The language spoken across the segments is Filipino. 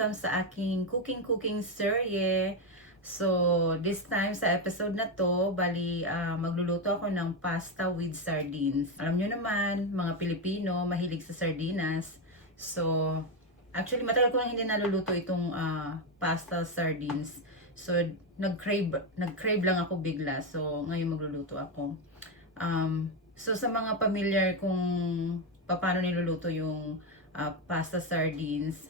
welcome sa aking cooking serye. So, this time sa episode na to, bali magluluto ako ng pasta with sardines. Alam nyo naman, mga Pilipino, mahilig sa sardinas. So, actually matagal ko lang hindi naluluto itong pasta sardines. So, nag-crave lang ako bigla. So, ngayon magluluto ako. So, sa mga familiar kung paano niluluto yung pasta sardines.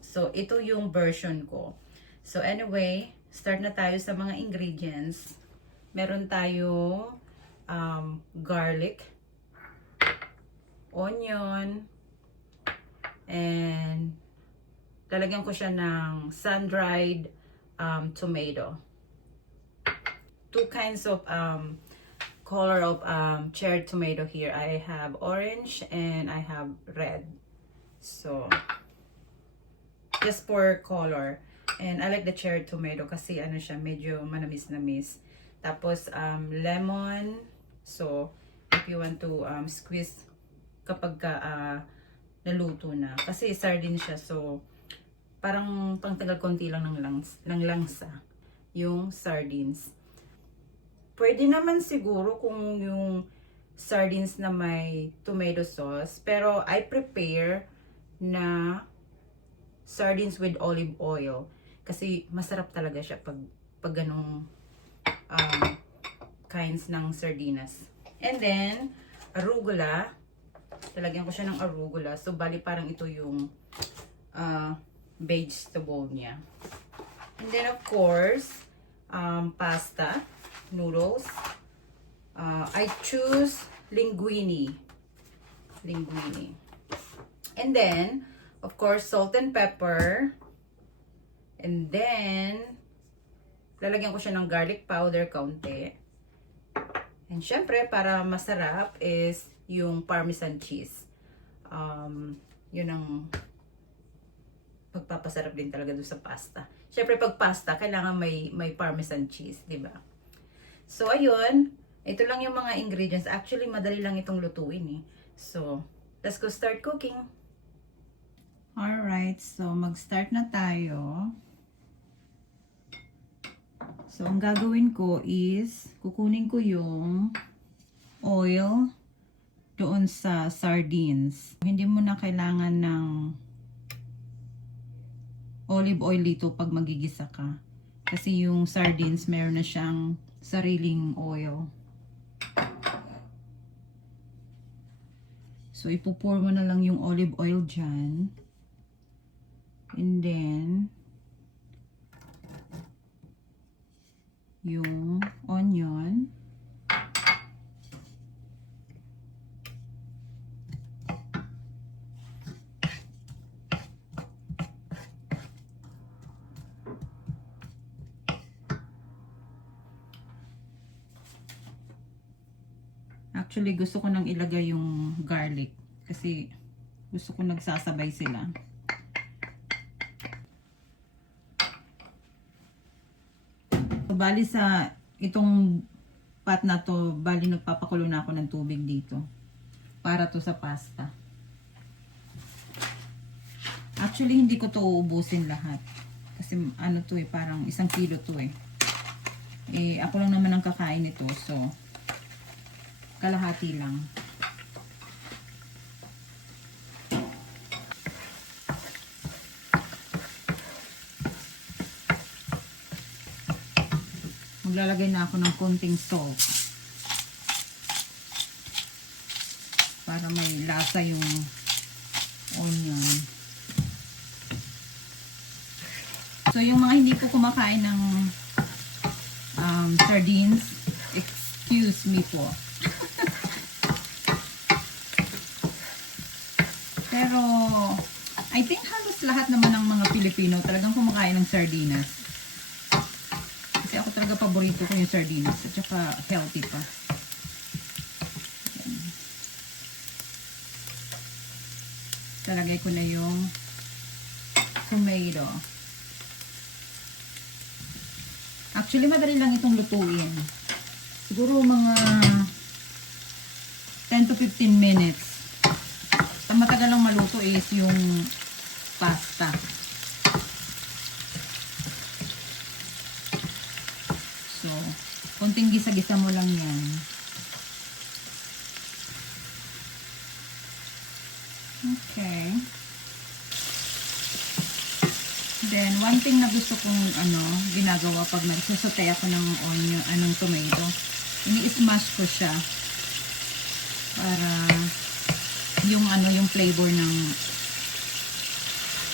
So, ito yung version ko. So, anyway, start na tayo sa mga ingredients. Meron tayo garlic, onion, and lalagyan ko siya ng sun-dried tomato. Two kinds of color of cherry tomato here. I have orange and I have red. So, just for color. And I like the cherry tomato kasi ano siya, medyo manamis-namis. Tapos, lemon. So, if you want to squeeze kapag naluto na. Kasi sardine siya. So, parang pangtagal konti lang ng langsa. Yung sardines. Pwede naman siguro kung yung sardines na may tomato sauce. Pero, I prepare na sardines with olive oil kasi masarap talaga siya pag ganong kinds ng sardinas. And then arugula, talagyan ko siya ng arugula. So bali parang ito yung vegetable niya. And then of course pasta, noodles. I choose linguine. And then, of course, salt and pepper. And then, lalagyan ko siya ng garlic powder kaunti. And syempre, para masarap is yung parmesan cheese. Yun ang pagpapasarap din talaga doon sa pasta. Syempre, pag pasta, kailangan may parmesan cheese, di ba? So, ayun. Ito lang yung mga ingredients. Actually, madali lang itong lutuin eh. So, let's go start cooking. Alright, so mag-start na tayo. So, ang gagawin ko is, kukunin ko yung oil doon sa sardines. Hindi mo na kailangan ng olive oil dito pag magigisa ka. Kasi yung sardines, meron na siyang sariling oil. So, ipupour mo na lang yung olive oil dyan. And then, yung onion. Actually, gusto ko nang ilagay yung garlic kasi gusto ko nagsasabay sila. So, bali sa itong pot na to, bali nagpapakulo na ako ng tubig dito para to sa pasta. Actually, hindi ko to uubusin lahat kasi ano to eh, parang 1 kilo to eh. Ako lang naman ang kakain nito, so kalahati lang. Maglalagay na ako ng konting salt para may lasa yung onion. So yung mga hindi po kumakain ng sardines, excuse me po. Pero I think halos lahat naman ng mga Pilipino talagang kumakain ng sardinas. Kasi ako talaga paborito ko yung sardinas at saka healthy pa. Ayan. Talagay ko na yung tomato. Actually, madali lang itong lutuin. Siguro mga 10 to 15 minutes. Ang matagal lang maluto is yung pasta. konting gisa-gisa mo lang yan. Okay. Then, one thing na gusto kong ginagawa pag nagsusote ako ng onion, tomato, ini-smash ko siya para yung flavor ng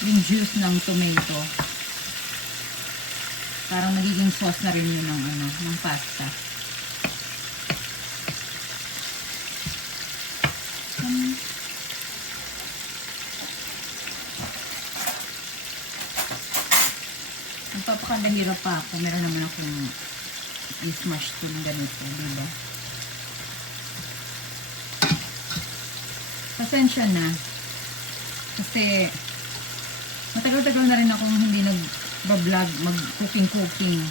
yung juice ng tomato parang magiging sauce na rin yun ng pasta. Nagpapakandahirap pa ako. Meron naman akong i-smash to ng ganito, diba? Pasensya na. Kasi matagal-tagal na rin akong hindi nag-vlog, mag-cooking.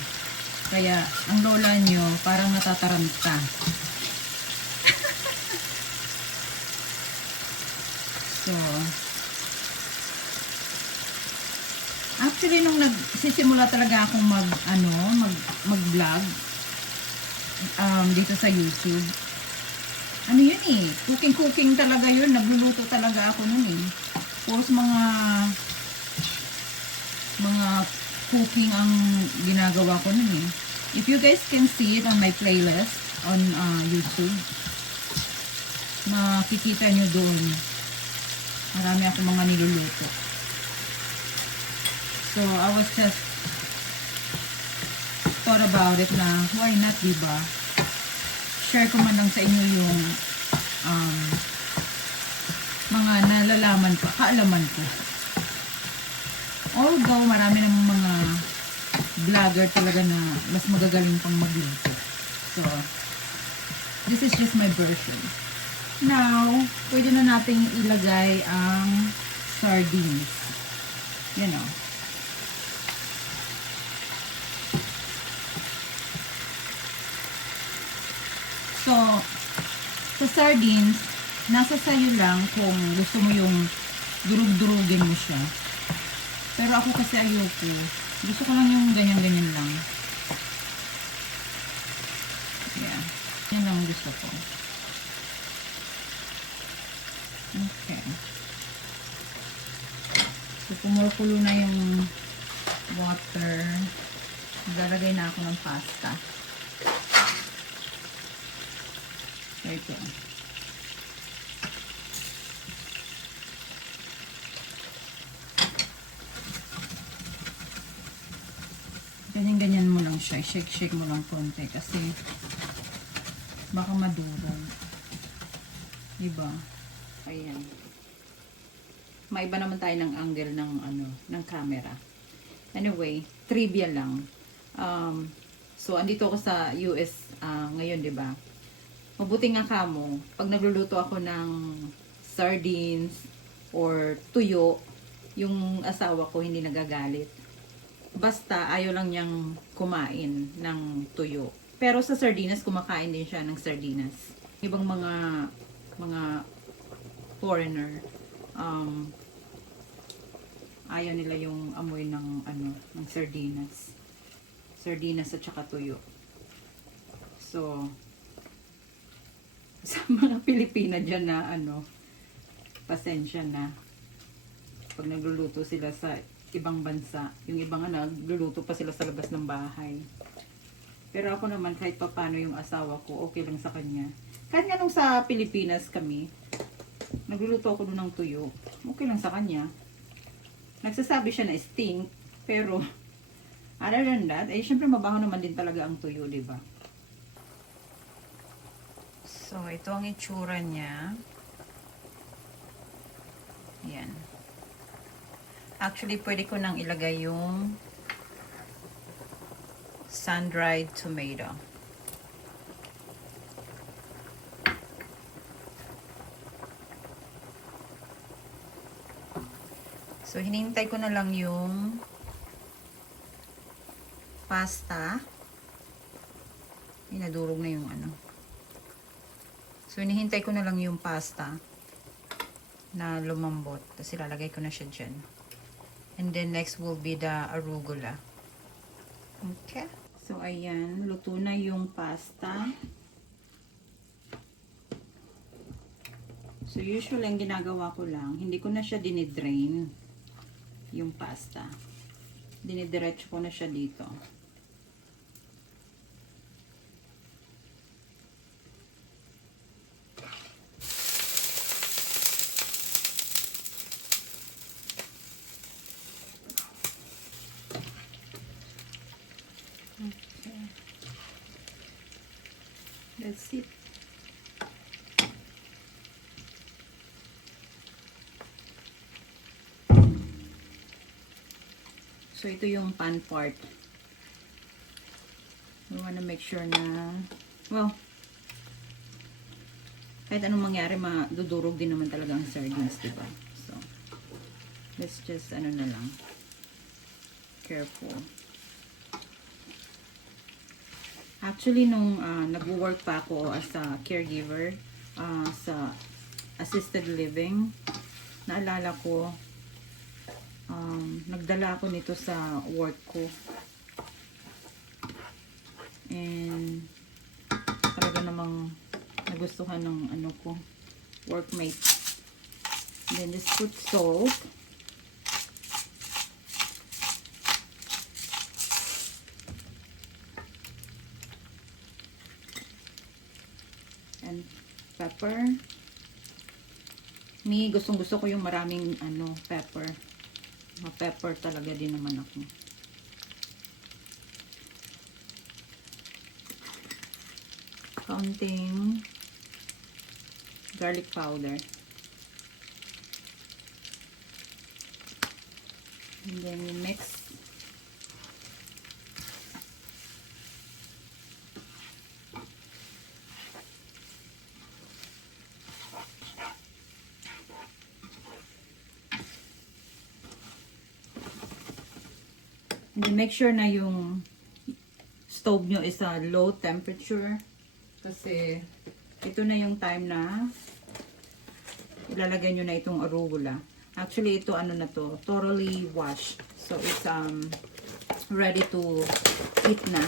Kaya ang lola nyo parang natataranta. So, actually, nung nagsisimula talaga akong mag-vlog dito sa YouTube, ano yun eh, cooking talaga yun, nagluluto talaga ako nun eh. Tapos mga cooking ang ginagawa ko nun eh. If you guys can see it on my playlist on YouTube, makikita nyo doon. Marami akong mga niluluto. So, I was just thought about it na, why not, diba? Share ko man lang sa inyo yung mga nalalaman ko, kaalaman ko. Although, marami namang mga vlogger talaga na mas magagaling pang magluto. So, this is just my version. Now, pwede na natin ilagay ang sardines. You know. So, sa sardines, nasa sayo lang kung gusto mo yung durug-durugin mo siya. Pero ako kasi ayoko. Gusto ko lang yung ganyan-ganyan lang. Yeah. Yan lang gusto ko. Okay. So, kumukulo na yung water. Lalagay na ako ng pasta. So, ito. Ganyan-ganyan mo lang siya. Shake-shake mo lang konti kasi baka madurog. Diba? Ayan. Maiba naman tayo ng angle ng camera. Anyway, trivia lang. So, andito ako sa US ngayon, diba? Mabuti nga kamo, pag nagluluto ako ng sardines or tuyo, yung asawa ko hindi nagagalit. Basta ayaw lang niyang kumain ng tuyo. Pero sa sardinas, kumakain din siya ng sardinas. Ibang mga foreigner, ayaw nila yung amoy ng sardinas. Sardinas at saka tuyo. So, sa mga Pilipina dyan na pasensya na. Pag nagluluto sila sa ibang bansa, yung ibang nagluluto pa sila sa labas ng bahay. Pero ako naman, kahit pa paano yung asawa ko, okay lang sa kanya. Kahit nga nung sa Pilipinas kami, nagluluto ako doon ng tuyo, okay lang sa kanya. Nagsasabi siya na stink, pero other than that, syempre mabaho naman din talaga ang tuyo, diba? So, ito ang itsura niya. Yan. Actually, pwede ko nang ilagay yung sun-dried tomato. So, hinihintay ko na lang yung pasta. Nadurog na yung So, hinihintay ko na lang yung pasta na lumambot. Tapos, ilalagay ko na siya dyan. And then, next will be the arugula. Okay. So, ayan. Luto na yung pasta. So, usually, ang ginagawa ko lang, hindi ko na siya dinidrain yung pasta. Dinidiretso ko na siya dito. Okay. That's it. So, ito yung pan part. We wanna make sure na, well, kahit anong mangyari, madudurog din naman talaga ang sardines, diba? So, let's just, ano na lang, careful. Actually, nung nag-work pa ako as a caregiver sa assisted living, naalala ko, nagdala ako nito sa work ko. And talaga namang nagustuhan ng ano ko, workmate. And then just put salt. And pepper. Gustong-gusto ko yung maraming pepper. Ma-pepper talaga din naman ako. Counting garlic powder. And then you mix. And then make sure na yung stove nyo is a low temperature. Kasi ito na yung time na ilalagay nyo na itong arugula. Actually, ito na to, thoroughly washed. So it's ready to eat na.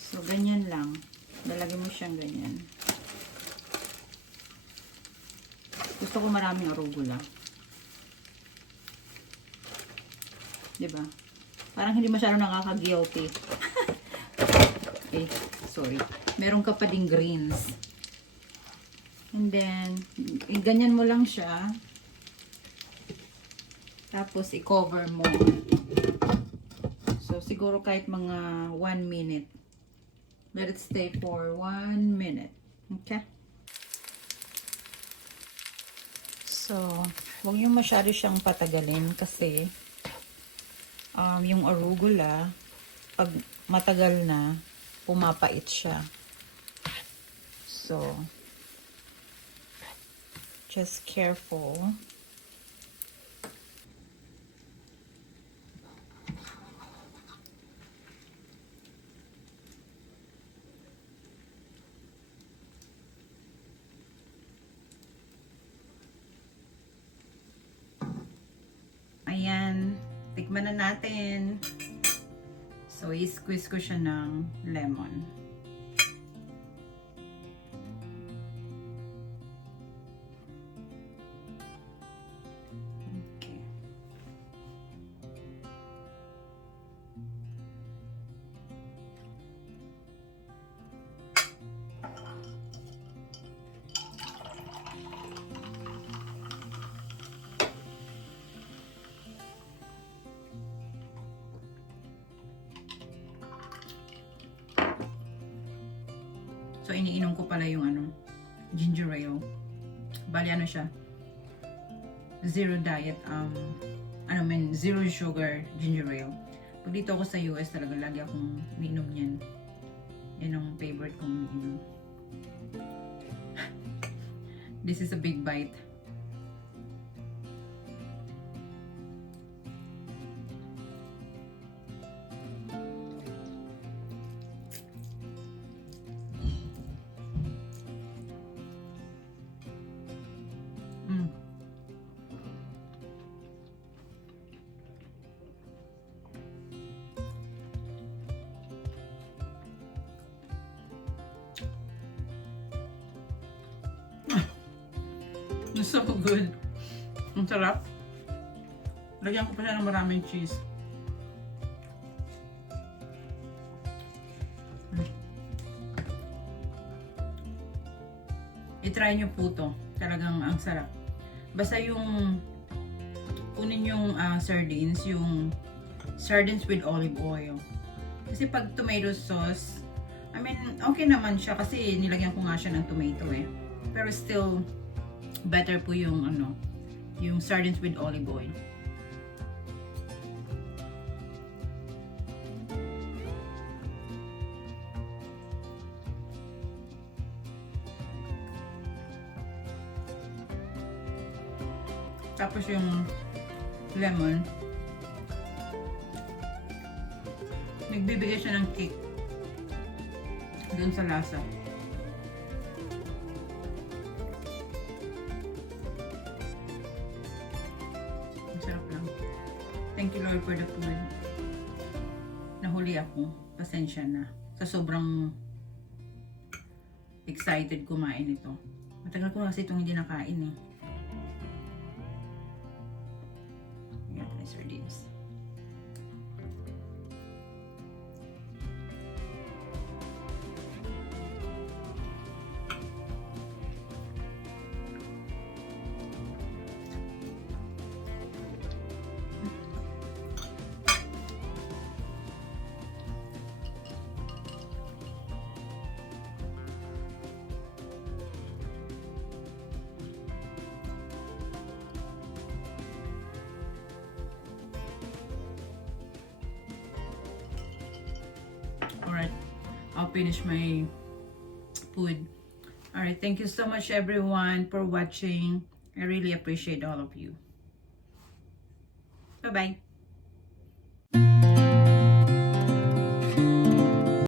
So ganyan lang. Lalagay mo siyang ganyan. Gusto ko maraming arugula. Diba? Parang hindi masyado nakaka-guilty. Okay, sorry. Meron ka pa ding greens. And then, ganyan mo lang siya. Tapos, i-cover mo. So, siguro kahit mga 1 minute. Let it stay for 1 minute. Okay? So, huwag nyo masyado siyang patagalin kasi yung arugula, pag matagal na, pumapait siya. So, just careful. Ayan, tikman na natin. So, i-squeeze ko siya ng lemon. Okay. So, iniinom ko pala yung ginger ale. Bali, siya? Zero diet, zero sugar ginger ale. Pag dito ako sa US, talaga lagi akong umiinom niyan. Yan ang favorite kong umiinom. This is a big bite. It's so good. Ang sarap. Lagyan ko pa siya ng maraming cheese. I-try nyo po to. Talagang ang sarap. Basta yung kunin yung sardines, yung sardines with olive oil. Kasi pag tomato sauce, I mean, okay naman siya kasi nilagyan ko nga siya ng tomato eh. Pero still, better po yung ano, yung sardines with olive oil. Tapos yung lemon, nagbibigay siya ng kick dun sa lasa. Masarap lang. Thank you Lord for the food. Nahuli ako. Pasensya na. Sa sobrang excited kumain ito. Matagal ko kasi itong hindi nakain eh. Sardines. Alright, I'll finish my food. Alright, thank you so much everyone for watching. I really appreciate all of you. Bye-bye.